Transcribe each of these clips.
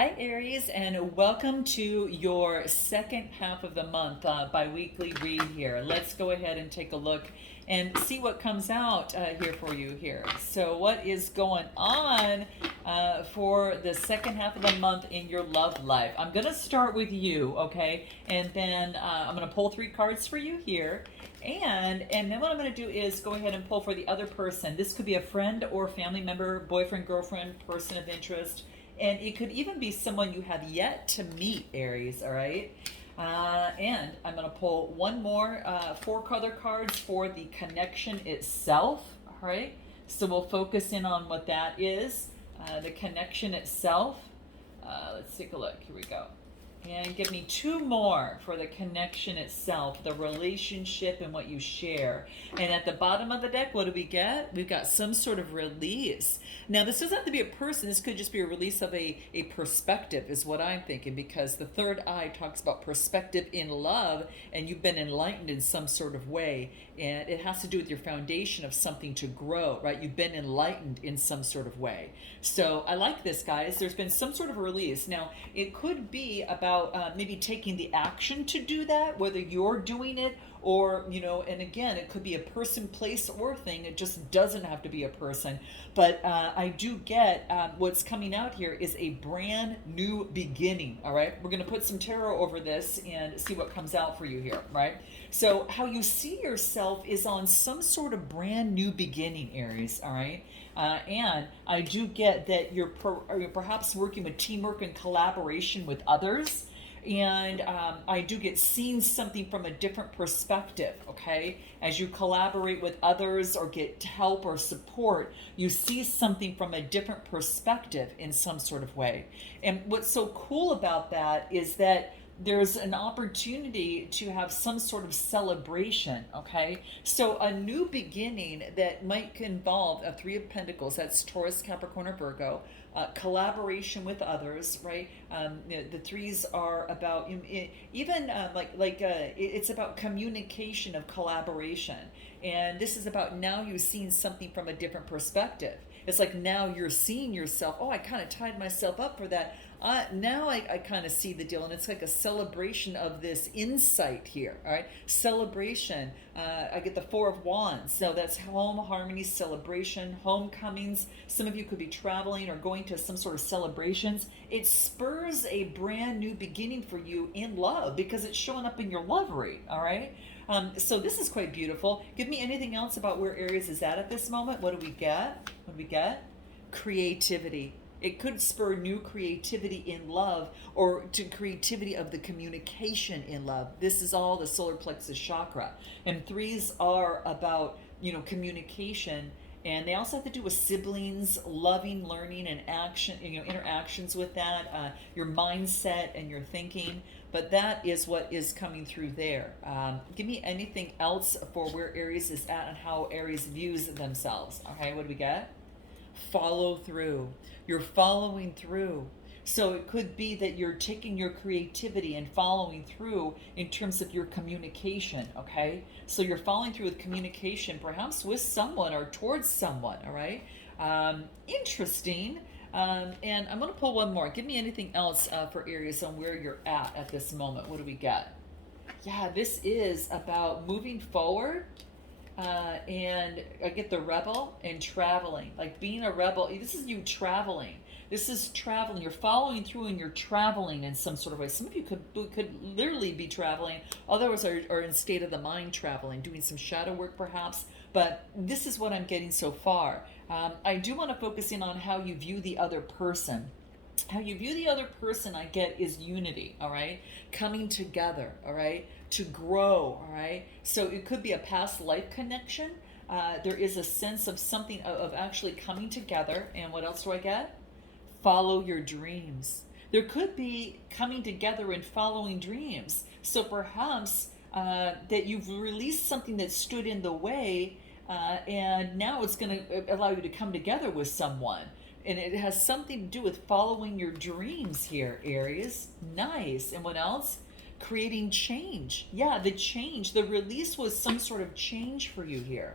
Hi, Aries, and welcome to your second half of the month bi-weekly read here. Let's go ahead and take a look and see what comes out here for you here. So what is going on for the second half of the month in your love life? I'm going to start with you, okay? And then I'm going to pull 3 cards for you here. And then what I'm going to do is go ahead and pull for the other person. This could be a friend or family member, boyfriend, girlfriend, person of interest. And it could even be someone you have yet to meet, Aries, all right? And I'm going to pull one more, 4 color cards for the connection itself, all right? So we'll focus in on what that is, the connection itself. Let's take a look. Here we go. And give me 2 more for the connection itself, the relationship and what you share. And at the bottom of the deck, what do we get? We've got some sort of release. Now, this doesn't have to be a person. This could just be a release of a perspective is what I'm thinking, because the third eye talks about perspective in love, and you've been enlightened in some sort of way. And it has to do with your foundation of something to grow, right? You've been enlightened in some sort of way. So I like this, guys. There's been some sort of release. Now, it could be about maybe taking the action to do that, whether you're doing it or, and again, it could be a person, place, or thing. It just doesn't have to be a person. But I do get what's coming out here is a brand new beginning, all right? We're going to put some tarot over this and see what comes out for you here, right? So how you see yourself is on some sort of brand new beginning, Aries, all right? And I do get that you're perhaps working with teamwork and collaboration with others. And I do get seeing something from a different perspective, okay? As you collaborate with others or get help or support, you see something from a different perspective in some sort of way. And what's so cool about that is that there's an opportunity to have some sort of celebration, okay? So a new beginning that might involve a 3 of Pentacles, that's Taurus, Capricorn, or Virgo, collaboration with others, right? The 3s are about even it's about communication of collaboration, and this is about now you're seeing something from a different perspective. It's like now you're seeing yourself. Oh, I kind of tied myself up for that. Now I kind of see the deal, and it's like a celebration of this insight here. All right, celebration. I get the 4 of Wands, so that's home, harmony, celebration, homecomings. Some of you could be traveling or going to some sort of celebrations. It spurs a brand new beginning for you in love because it's showing up in your love rate. All right. So this is quite beautiful. Give me anything else about where Aries is at this moment. What do we get? What do we get? Creativity. It could spur new creativity in love, or to creativity of the communication in love. This is all the solar plexus chakra. And 3s are about, communication. And they also have to do with siblings, loving, learning, and action, interactions with that, your mindset and your thinking. But that is what is coming through there. Give me anything else for where Aries is at and how Aries views themselves. Okay, what do we get? Follow through. You're following through. So it could be that you're taking your creativity and following through in terms of your communication, okay? So you're following through with communication, perhaps with someone or towards someone, all right? Interesting. And I'm going to pull one more. Give me anything else for Aries on where you're at this moment. What do we get? Yeah, this is about moving forward. And I get the rebel and traveling, like being a rebel. This is you traveling. This is traveling. You're following through and you're traveling in some sort of way. Some of you could literally be traveling. Others are in state of the mind traveling, doing some shadow work perhaps. But this is what I'm getting so far. I do want to focus in on how you view the other person. How you view the other person, I get, is unity, all right? Coming together, all right? To grow, all right? So it could be a past life connection. There is a sense of something of actually coming together. And what else do I get? Follow your dreams. There could be coming together and following dreams. So perhaps that you've released something that stood in the way, and now it's going to allow you to come together with someone. And it has something to do with following your dreams here, Aries. Nice. And what else? Creating change. Yeah, the change. The release was some sort of change for you here.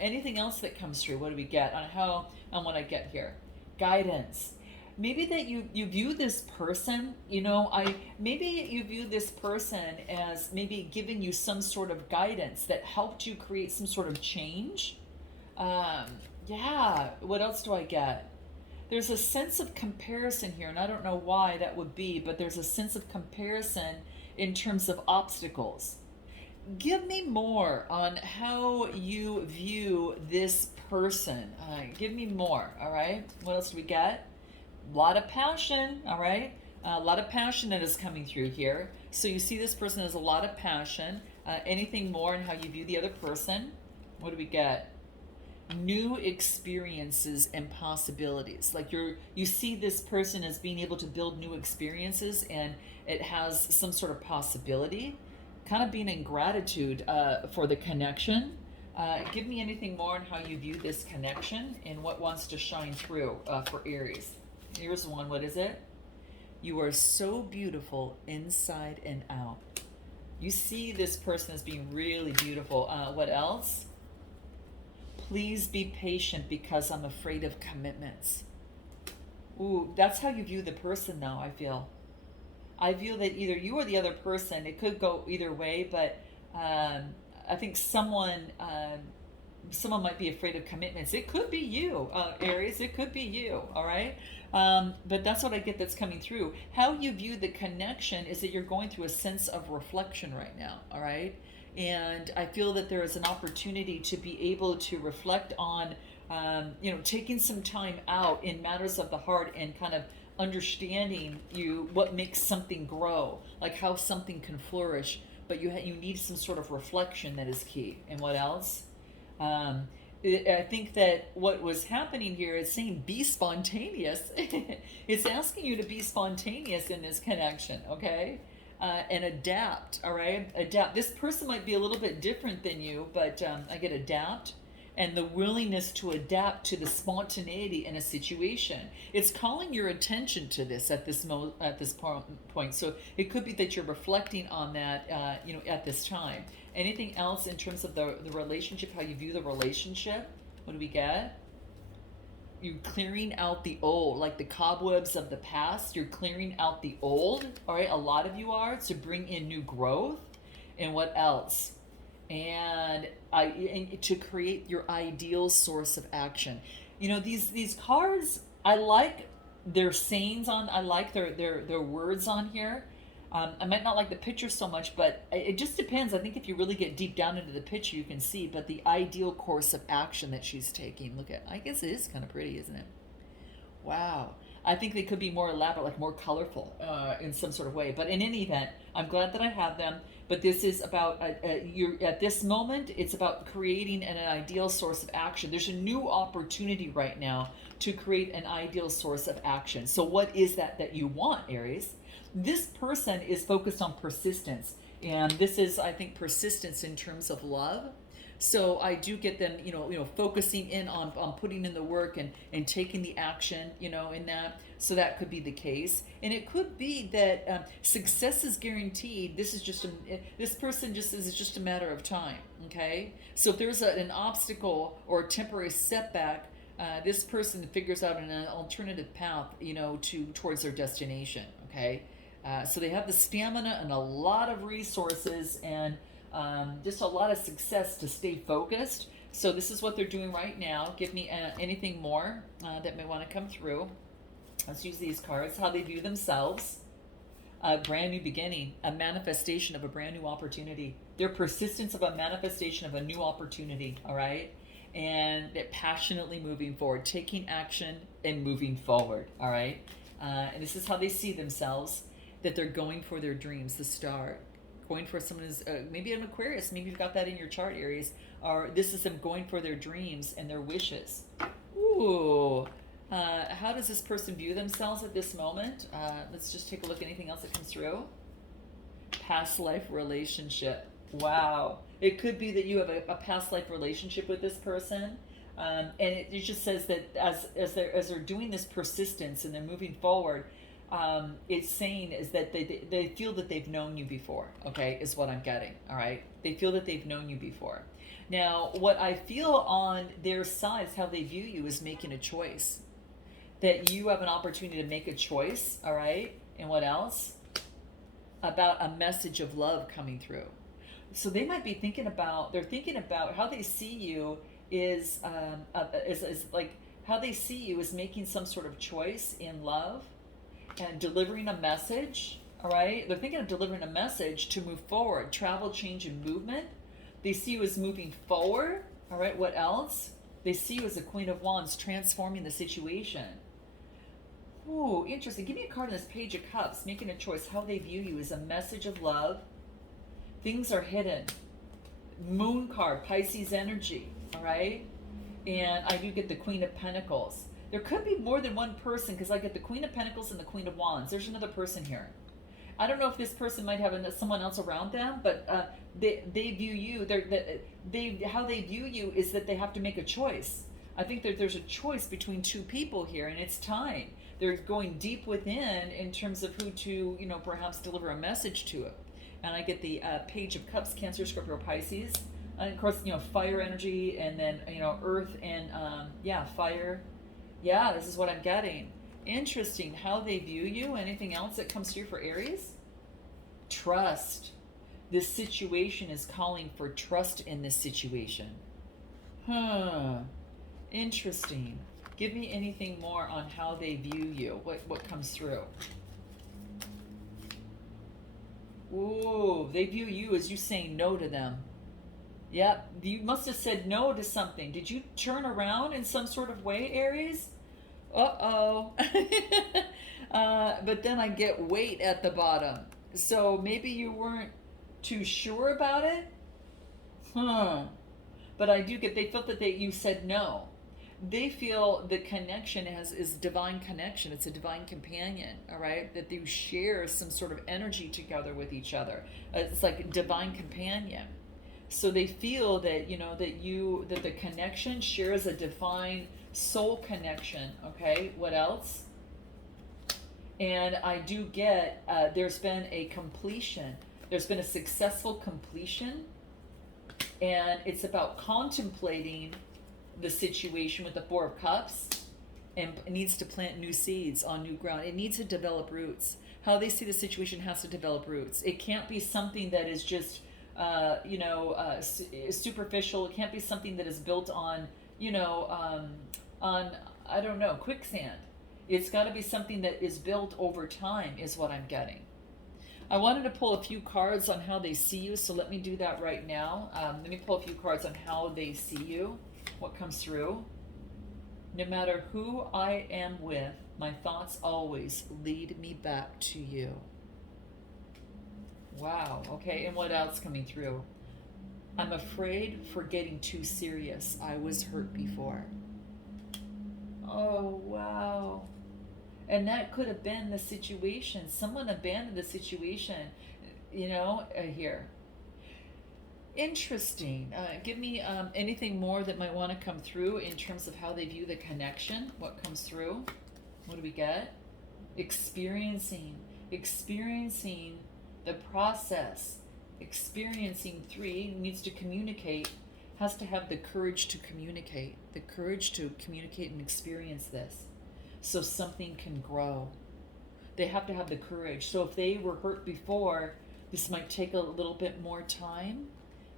Anything else that comes through? What do we get on what I get here? Guidance. maybe that you view this person, maybe you view this person as maybe giving you some sort of guidance that helped you create some sort of change. Um, yeah, what else do I get? There's a sense of comparison here, and I don't know why that would be, but there's a sense of comparison in terms of obstacles. Give me more on how you view this person. Give me more, all right? What else do we get? A lot of passion, all right? A lot of passion that is coming through here. So you see this person has a lot of passion. Anything more on how you view the other person? What do we get? New experiences and possibilities. Like you see this person as being able to build new experiences, and it has some sort of possibility, kind of being in gratitude for the connection. Give me anything more on how you view this connection and what wants to shine through for Aries. Here's one. What is it? You are so beautiful inside and out. You see this person as being really beautiful. What else? Please be patient because I'm afraid of commitments. Ooh, that's how you view the person now, I feel. I feel that either you or the other person, it could go either way, but I think someone might be afraid of commitments. It could be you, Aries. It could be you, all right? But that's what I get that's coming through. How you view the connection is that you're going through a sense of reflection right now, all right? And I feel that there is an opportunity to be able to reflect on, taking some time out in matters of the heart and kind of understanding what makes something grow, like how something can flourish. But you need some sort of reflection that is key. And what else? I think that what was happening here is saying be spontaneous. It's asking you to be spontaneous in this connection, okay? And adapt, all right? Adapt. This person might be a little bit different than you, but I get adapt and the willingness to adapt to the spontaneity in a situation. It's calling your attention to this at this point. So it could be that you're reflecting on that, at this time. Anything else in terms of the relationship, how you view the relationship? What do we get? You're clearing out the old, like the cobwebs of the past. You're clearing out the old, all right? A lot of you are, to bring in new growth. And what else? And to create your ideal source of action. These cards, I like their sayings on. I like their words on here. I might not like the picture so much, but it just depends. I think if you really get deep down into the picture, you can see. But the ideal course of action that she's taking. Look at. I guess it is kind of pretty, isn't it? Wow. I think they could be more elaborate, like more colorful in some sort of way. But in any event, I'm glad that I have them. But this is about, you're at this moment, it's about creating an ideal source of action. There's a new opportunity right now to create an ideal source of action. So what is that you want, Aries? This person is focused on persistence. And this is, I think, persistence in terms of love. So I do get them, focusing in on putting in the work and taking the action, in that. So that could be the case, and it could be that success is guaranteed. This person is just a matter of time. Okay, so if there's an obstacle or a temporary setback, this person figures out an alternative path, towards their destination. Okay, so they have the stamina and a lot of resources and. Just a lot of success to stay focused. So this is what they're doing right now. Give me anything more that may want to come through. Let's use these cards. How they view themselves. A brand new beginning. A manifestation of a brand new opportunity. Their persistence of a manifestation of a new opportunity. All right. And they're passionately moving forward. Taking action and moving forward. All right. And this is how they see themselves. That they're going for their dreams. The star. Going for someone who's maybe an Aquarius, maybe you've got that in your chart, Aries, or this is them going for their dreams and their wishes. Ooh, how does this person view themselves at this moment? Let's just take a look at anything else that comes through. Past life relationship. Wow, it could be that you have a past life relationship with this person, and it just says that as they're doing this persistence and they're moving forward. It's saying is that they feel that they've known you before, okay, is what I'm getting, all right? They feel that they've known you before. Now, what I feel on their side, how they view you, is making a choice. that you have an opportunity to make a choice, all right? And what else? About a message of love coming through. So they might be they're thinking about how they see you is like how they see you is making some sort of choice in love and delivering a message, all right? They're thinking of delivering a message to move forward, travel, change, and movement. They see you as moving forward, all right? What else? They see you as a Queen of Wands transforming the situation. Ooh, interesting. Give me a card on this Page of Cups, making a choice. How they view you is a message of love. Things are hidden. Moon card, Pisces energy, all right? And I do get the Queen of Pentacles. There could be more than one person because I get the Queen of Pentacles and the Queen of Wands. There's another person here. I don't know if this person might have someone else around them, but they view you. How they view you is that they have to make a choice. I think that there's a choice between two people here, and it's time. They're going deep within in terms of who to, perhaps deliver a message to it. And I get the Page of Cups, Cancer, Scorpio, Pisces. And of course, fire energy, and then, earth and, fire. Yeah, this is what I'm getting. Interesting how they view you. Anything else that comes through for Aries? Trust. This situation is calling for trust in this situation. Interesting. Give me anything more on how they view you. What comes through? Ooh, they view you as you saying no to them. Yep, you must have said no to something. Did you turn around in some sort of way, Aries? Uh-oh. But then I get weight at the bottom. So maybe you weren't too sure about it? But I do get, they felt that you said no. They feel the connection is divine connection. It's a divine companion, all right? That you share some sort of energy together with each other. It's like a divine companion. So they feel that, that the connection shares a divine soul connection, okay? What else? And I do get, there's been a completion. There's been a successful completion. And it's about contemplating the situation with the Four of Cups, and it needs to plant new seeds on new ground. It needs to develop roots. How they see the situation has to develop roots. It can't be something that is just, superficial. It can't be something that is built on, I don't know, quicksand. It's got to be something that is built over time, is what I'm getting. I wanted to pull a few cards on how they see you, so let me do that right now. Let me pull a few cards on how they see you. What comes through? No matter who I am with, my thoughts always lead me back to you. Wow, okay, and what else coming through? I'm afraid for getting too serious. I was hurt before. Oh, wow. And that could have been the situation. Someone abandoned the situation, here. Interesting. Give me anything more that might want to come through in terms of how they view the connection. What comes through? What do we get? Experiencing the process. Experiencing 3 needs to communicate, has to have the courage to communicate. The courage to communicate and experience this so something can grow. They have to have the courage. So if they were hurt before, this might take a little bit more time.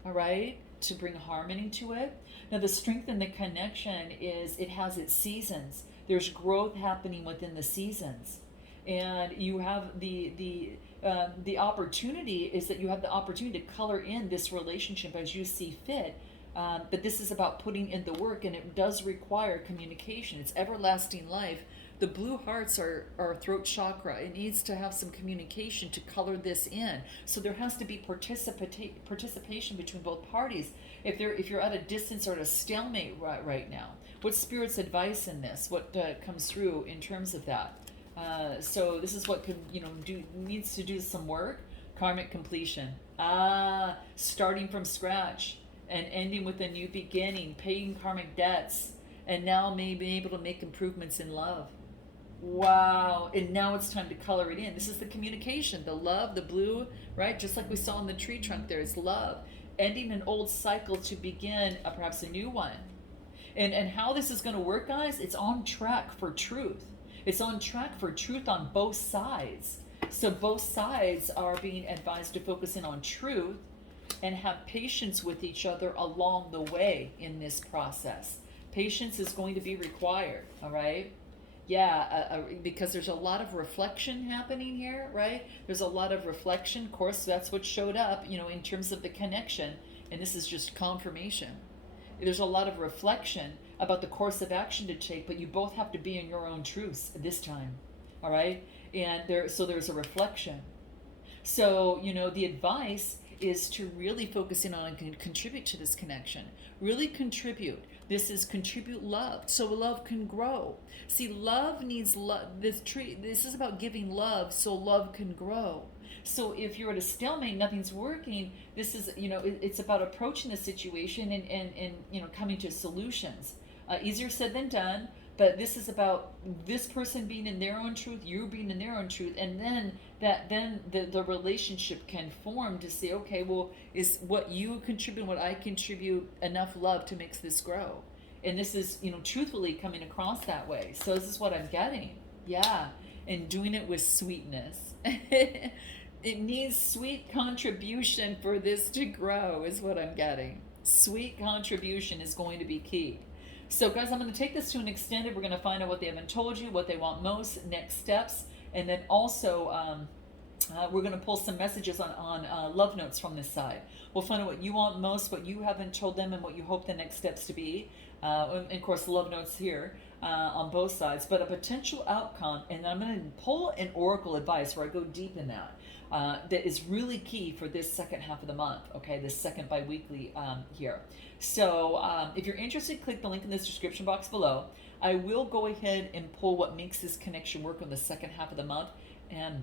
All right, to bring harmony to it. Now, the strength in the connection is it has its seasons. There's growth happening within the seasons, and you have the opportunity is that you have the opportunity to color in this relationship as you see fit. But this is about putting in the work, and it does require communication. It's everlasting life. The blue hearts are throat chakra. It needs to have some communication to color this in. So there has to be participation between both parties. If you're at a distance or at a stalemate right now, what's Spirit's advice in this? What comes through in terms of that? So this is what needs to do some work. Karmic completion. Starting from scratch and ending with a new beginning, paying karmic debts, and now maybe able to make improvements in love. Wow. And now it's time to color it in. This is the communication, the love, the blue, right? Just like we saw in the tree trunk there, it's love. Ending an old cycle to begin perhaps a new one. And how this is going to work, guys, it's on track for truth. It's on track for truth on both sides. So both sides are being advised to focus in on truth and have patience with each other along the way in this process. Patience is going to be required, all right? Yeah, because there's a lot of reflection happening here, right? There's a lot of reflection. Of course, that's what showed up, in terms of the connection. And this is just confirmation. There's a lot of reflection about the course of action to take, but you both have to be in your own truths this time, all right? And so there's a reflection. So, the advice is to really focus in on and contribute to this connection. Really contribute. This is contribute love so love can grow. See, love needs love. This is about giving love so love can grow. So if you're at a stalemate, nothing's working, this is, it's about approaching the situation and coming to solutions. Easier said than done, but this is about this person being in their own truth, you being in their own truth, and then the relationship can form to say, okay, well, is what you contribute, what I contribute, enough love to make this grow? And this is, truthfully coming across that way. So this is what I'm getting. Yeah. And doing it with sweetness. It needs sweet contribution for this to grow, is what I'm getting. Sweet contribution is going to be key. So guys, I'm going to take this to an extended. We're going to find out what they haven't told you, what they want most, next steps, and then also we're going to pull some messages on love notes from this side. We'll find out what you want most, what you haven't told them, and what you hope the next steps to be. And of course, love notes here on both sides, but a potential outcome. And I'm going to pull an oracle advice where I go deep in that. That is really key for this second half of the month, okay, this second bi-weekly here. So if you're interested, click the link in this description box below. I will go ahead and pull what makes this connection work on the second half of the month, and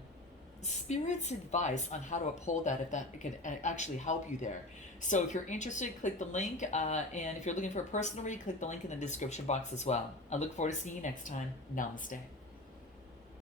Spirit's advice on how to uphold that, if that can actually help you there. So if you're interested, click the link, and if you're looking for a personal read, click the link in the description box as well. I look forward to seeing you next time. Namaste.